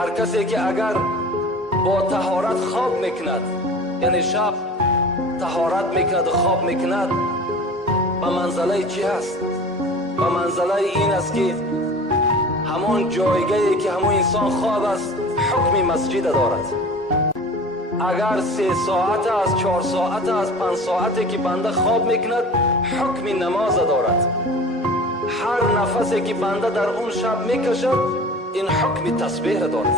هر کسی که اگر با طهارت خواب میکند، یعنی شب طهارت میکند و خواب میکند، به منزله چی هست؟ به منزله این است که همون جایگاهی که همون انسان خواب است حکم مسجد دارد. اگر 3 ساعت است، 4 ساعت است، 5 ساعتی که بنده خواب میکند حکم نماز دارد. هر نفسی که بنده در اون شب میکشد این حکم تسبیح دارد.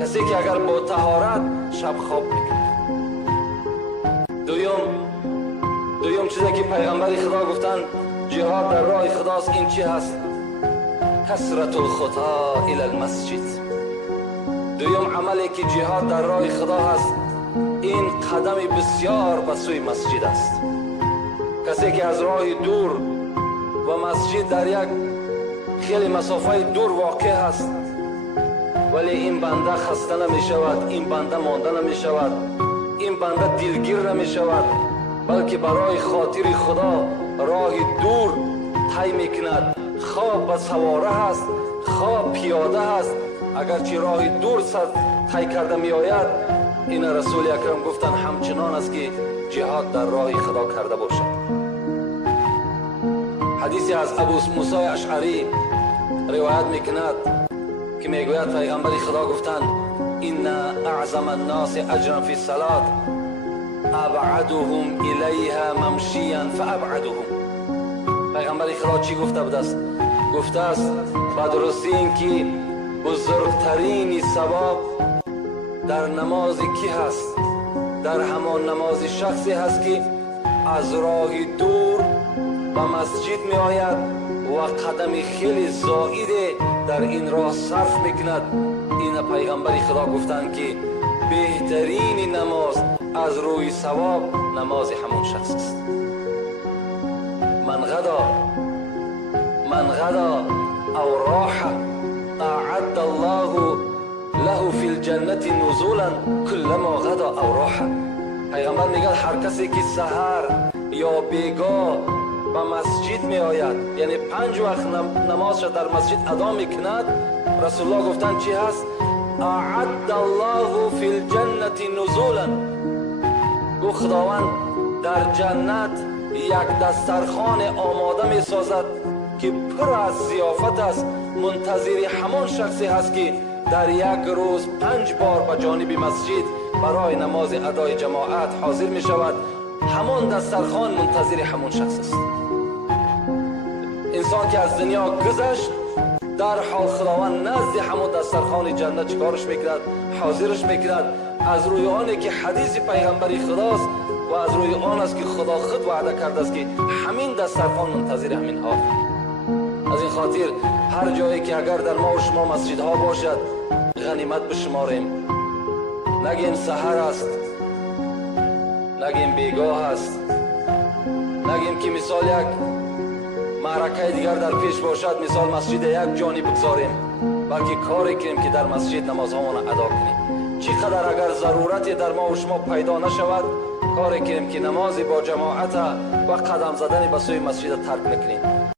کسی که اگر با طهارت شب خواب میکند. دویم چیزی که پیغمبر خدا گفتن جهاد در راه خداست، این چی هست؟ کثرت الخطا الی المسجد. دویم عملی که جهاد در راه خدا هست این قدم بسیار به سوی مسجد است. کسی که از راه دور و مسجد در یک خیلی مسافه دور واقع هست ولی این بنده خسته نمی شود، این بنده مانده نمی شود، این بنده دلگیر نمی شود، بلکه برای خاطر خدا راه دور طی میکند. خواه به سواره هست، خواه پیاده هست، اگرچه راه دور طی کرده می آید، این رسول اکرم گفتن همچنان است که جهاد در راه خدا کرده باشد. حدیثی از ابو موسی اشعری روایت میکند که میگوید پیغمبر خدا گفتند ان اعظم الناس اجرا فی الصلاه ابعدهم الیها ممشیا فابعدهم. پیغمبر خدا چی گفته بود است؟ گفته است به درستی این که بزرگترین ثواب در نماز کی هست؟ در همان نماز شخصی هست که از راه دور به مسجد می آید و قدم خیلی زائده در این راه صرف میکند. این پیغمبر خدا گفتند که بهترین نماز از روی ثواب نماز همون شخص است. من غدا او راح اعد الله له فی الجنة نزولا كلما غدا او راح. پیغمبر میگه هر کسی که سحر یا بیگاه به مسجد می آید، یعنی 5 وقت نمازش در مسجد ادا میکند، رسول الله گفتن چی هست؟ اعد الله فی الجنة نزولا. گو خداوند در جنت یک دسترخوان آماده می سازد که پر از ضیافت است، منتظر همان شخصی هست که در یک روز 5 بار به جانب مسجد برای نماز ادای جماعت حاضر می شود. همان دسترخوان منتظر همون شخص است. انسان که از دنیا گذشت در حال خداوند نزد همون دسترخوان جنت چیکارش میکند؟ حاضرش میکند. از روی آنی که حدیث پیغمبر خداست و از روی آن است که خدا خود وعده کرده است که همین دسترخوان منتظر همین ها. از این خاطر هر جایی که اگر در ما و شما مسجد ها باشد غنیمت بشماریم. نگیم سحر است، نگیم بیگاه است، نگیم که مثال یک معرکه دیگر در پیش باشد مثال مسجد یک جانی بگذاریم، بلکه کاری کنیم که در مسجد نمازهامون ادا کنیم. چقدر اگر ضرورتی در ما و شما پیدا نشود کاری کنیم که نماز با جماعت و قدم زدن به سوی مسجد ترک نکنیم.